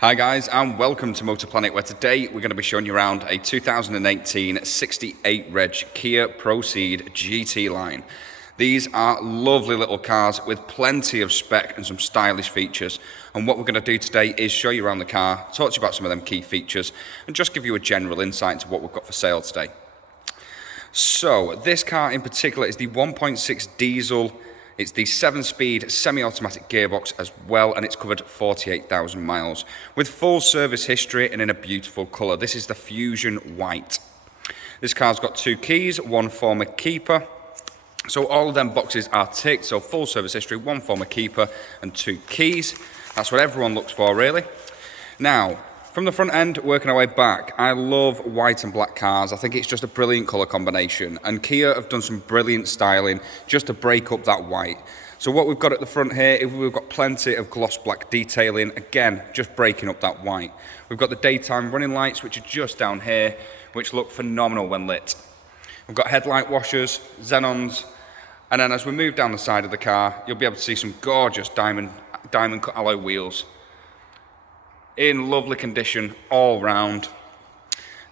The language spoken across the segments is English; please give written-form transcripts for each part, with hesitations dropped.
Hi guys, and welcome to Motor Planet, where today we're going to be showing you around a 2018 68 Reg Kia Pro Ceed GT-Line. These are lovely little cars with plenty of spec and some stylish features. And what we're going to do today is show you around the car, talk to you about some of them key features, and just give you a general insight into what we've got for sale today. So this car in particular is the 1.6 diesel. It's the 7-speed semi-automatic gearbox as well, and it's covered 48,000 miles with full service history and in a beautiful colour. This is the Fusion White. This car's got 2 keys, 1 former keeper. So all of them boxes are ticked. So full service history, 1 former keeper and 2 keys. That's what everyone looks for, really. Now, from the front end, working our way back, I love white and black cars. I think it's just a brilliant colour combination. And Kia have done some brilliant styling just to break up that white. So what we've got at the front here, we've got plenty of gloss black detailing. Again, just breaking up that white. We've got the daytime running lights, which are just down here, which look phenomenal when lit. We've got headlight washers, xenons. And then as we move down the side of the car, you'll be able to see some gorgeous diamond cut alloy wheels. In lovely condition all round.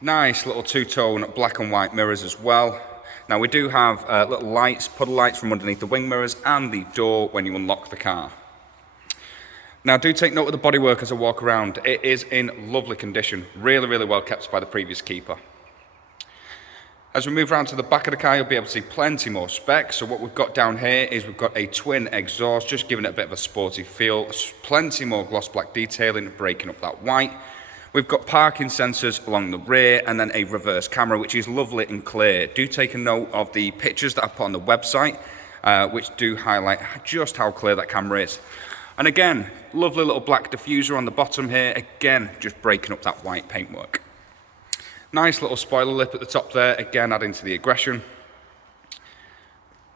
Nice little two-tone black and white mirrors as well. Now we do have little lights, puddle lights from underneath the wing mirrors and the door when you unlock the car. Now do take note of the bodywork as I walk around. It is in lovely condition, really well kept by the previous keeper. As we move around to the back of the car, you'll be able to see plenty more specs. So what we've got down here is we've got a twin exhaust, just giving it a bit of a sporty feel. Plenty more gloss black detailing, breaking up that white. We've got parking sensors along the rear and then a reverse camera, which is lovely and clear. Do take a note of the pictures that I've put on the website, which do highlight just how clear that camera is. And again, lovely little black diffuser on the bottom here. Again, just breaking up that white paintwork. Nice little spoiler lip at the top there, again adding to the aggression.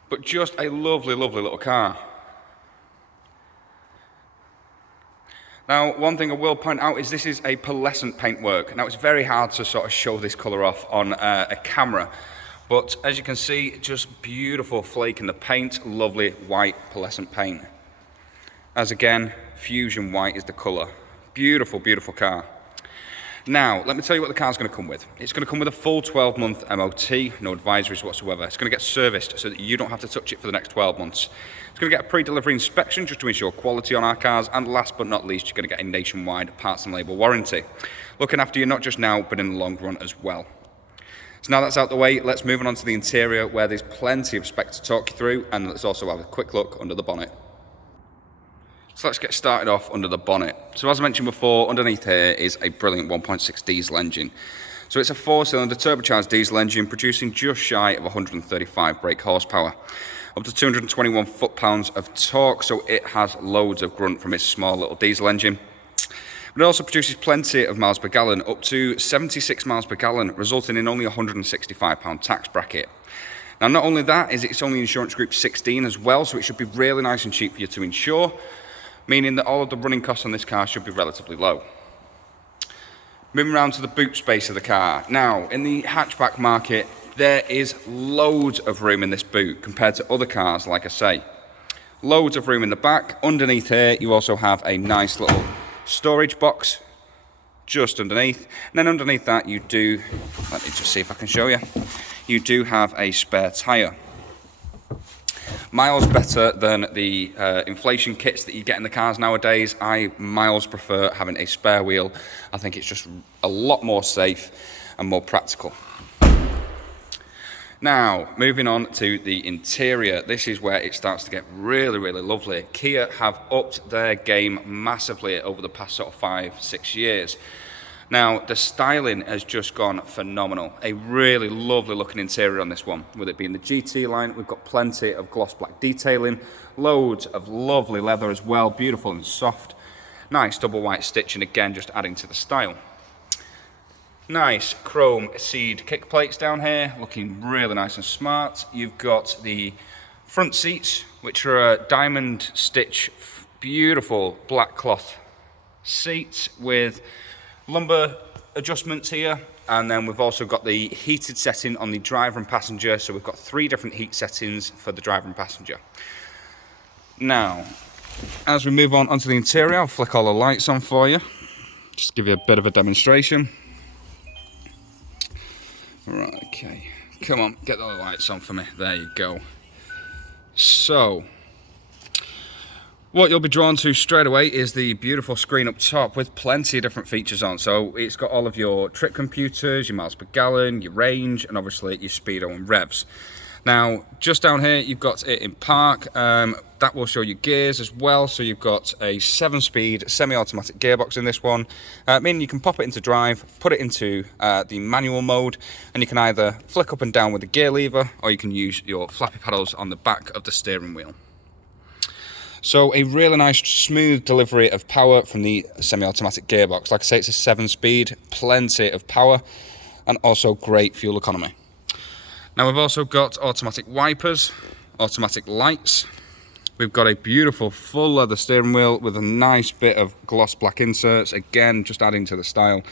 But just a lovely little car. Now, one thing I will point out is this is a pearlescent paintwork. Now, it's very hard to sort of show this colour off on a camera. But as you can see, just beautiful flake in the paint, lovely white pearlescent paint. As again, Fusion White is the colour. Beautiful car. Now, let me tell you what the car's going to come with. It's going to come with a full 12-month MOT, no advisories whatsoever. It's going to get serviced so that you don't have to touch it for the next 12 months. It's going to get a pre-delivery inspection just to ensure quality on our cars. And last but not least, you're going to get a nationwide parts and label warranty. Looking after you not just now, but in the long run as well. So now that's out the way, let's move on to the interior where there's plenty of spec to talk you through. And let's also have a quick look under the bonnet. So let's get started off under the bonnet. So as I mentioned before, underneath here is a brilliant 1.6 diesel engine. So it's a 4-cylinder turbocharged diesel engine producing just shy of 135 brake horsepower, up to 221 foot-pounds of torque, so it has loads of grunt from its small little diesel engine. But it also produces plenty of miles per gallon, up to 76 miles per gallon, resulting in only a £165 tax bracket. Now not only that, it's only insurance group 16 as well, so it should be really nice and cheap for you to insure, meaning that all of the running costs on this car should be relatively low. Moving around to the boot space of the car. Now, in the hatchback market, there is loads of room in this boot compared to other cars, like I say. Loads of room in the back. Underneath here, you also have a nice little storage box just underneath. And then underneath that, you do, let me just see if I can show you, you do have a spare tyre. Miles better than the inflation kits that you get in the cars nowadays. I miles prefer having a spare wheel. I think it's just a lot more safe and more practical. Now, moving on to the interior. This is where it starts to get really lovely. Kia have upped their game massively over the past sort of 5-6 years. Now, the styling has just gone phenomenal. A really lovely looking interior on this one. With it being the GT line, we've got plenty of gloss black detailing, loads of lovely leather as well, beautiful and soft. Nice double white stitching, again, just adding to the style. Nice chrome Ceed kick plates down here, looking really nice and smart. You've got the front seats, which are a diamond stitch, beautiful black cloth seats with lumbar adjustments here, and then we've also got the heated setting on the driver and passenger, so we've got 3 different heat settings for the driver and passenger. Now, as we move on onto the interior, I'll flick all the lights on for you. Just give you a bit of a demonstration. Right, okay. Come on, get the lights on for me. There you go. So, what you'll be drawn to straight away is the beautiful screen up top with plenty of different features on. So it's got all of your trip computers, your miles per gallon, your range, and obviously your speedo and revs. Now, just down here, you've got it in park. That will show you gears as well. So you've got a 7-speed semi-automatic gearbox in this one, meaning you can pop it into drive, put it into the manual mode, and you can either flick up and down with the gear lever, or you can use your flappy paddles on the back of the steering wheel. So a really nice smooth delivery of power from the semi-automatic gearbox. Like I say, it's a 7-speed, plenty of power, and also great fuel economy. Now we've also got automatic wipers, automatic lights. We've got a beautiful full leather steering wheel with a nice bit of gloss black inserts, again just adding to the style.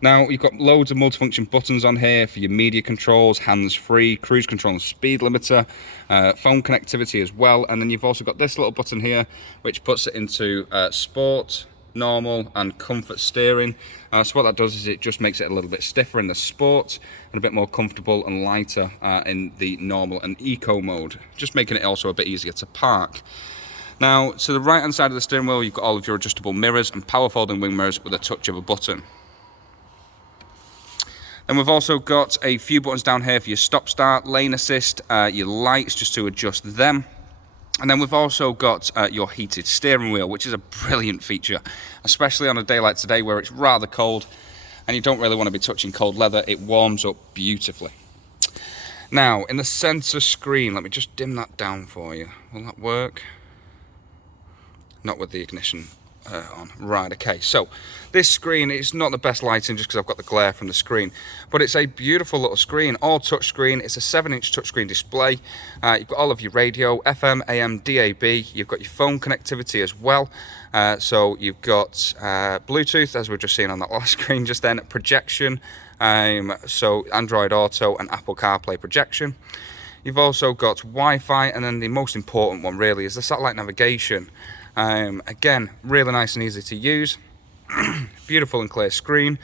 Now you've got loads of multifunction buttons on here for your media controls, hands-free, cruise control and speed limiter, phone connectivity as well, and then you've also got this little button here which puts it into sport, normal and comfort steering. So what that does is it just makes it a little bit stiffer in the sport and a bit more comfortable and lighter in the normal and eco mode, just making it also a bit easier to park. Now to the right hand side of the steering wheel, you've got all of your adjustable mirrors and power folding wing mirrors with a touch of a button. And we've also got a few buttons down here for your stop start, lane assist, your lights just to adjust them. And then we've also got your heated steering wheel, which is a brilliant feature, especially on a day like today where it's rather cold and you don't really want to be touching cold leather. It warms up beautifully. Now, in the center screen, let me just dim that down for you. Will that work? Not with the ignition on. Right, okay. So this screen, it's not the best lighting just because I've got the glare from the screen, but it's a beautiful little screen, all touch screen. It's a 7-inch touchscreen display. You've got all of your radio, FM, AM, DAB. You've got your phone connectivity as well. So you've got Bluetooth, as we've just seen on that last screen just then, projection, so Android Auto and Apple CarPlay projection. You've also got Wi-Fi, and then the most important one really is the satellite navigation. Again, really nice and easy to use. Beautiful and clear screen.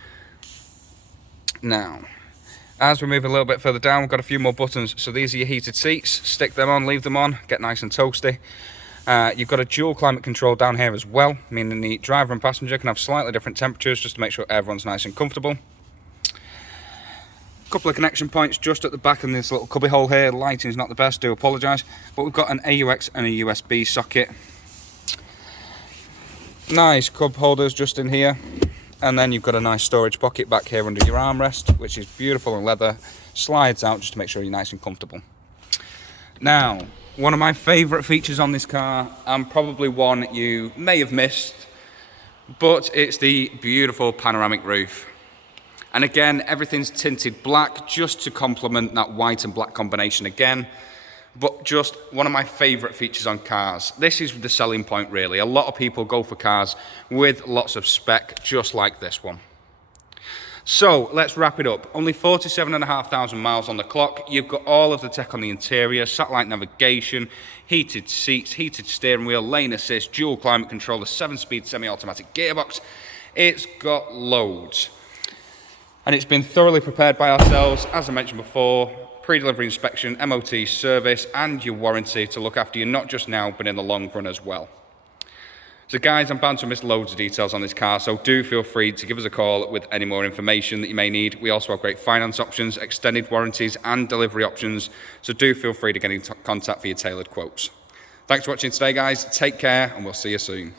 Now, as we move a little bit further down, we've got a few more buttons. So these are your heated seats. Stick them on, leave them on, get nice and toasty. You've got a dual climate control down here as well, meaning the driver and passenger can have slightly different temperatures just to make sure everyone's nice and comfortable. Couple of connection points just at the back in this little cubby hole here. Lighting's not the best, do apologise, but we've got an AUX and a USB socket. Nice cup holders just in here, and then you've got a nice storage pocket back here under your armrest, which is beautiful and leather, slides out just to make sure you're nice and comfortable. Now, one of my favourite features on this car, and probably one you may have missed, but it's the beautiful panoramic roof. And again, everything's tinted black just to complement that white and black combination again. But just one of my favourite features on cars. This is the selling point really. A lot of people go for cars with lots of spec, just like this one. So let's wrap it up. Only 47,500 miles on the clock. You've got all of the tech on the interior, satellite navigation, heated seats, heated steering wheel, lane assist, dual climate control, a 7-speed semi-automatic gearbox. It's got loads. And it's been thoroughly prepared by ourselves, as I mentioned before. Pre-delivery inspection, MOT service, and your warranty to look after you not just now but in the long run as well. So guys, I'm bound to miss loads of details on this car, so do feel free to give us a call with any more information that you may need. We also have great finance options, extended warranties and delivery options, so do feel free to get in contact for your tailored quotes. Thanks for watching today guys, take care and we'll see you soon.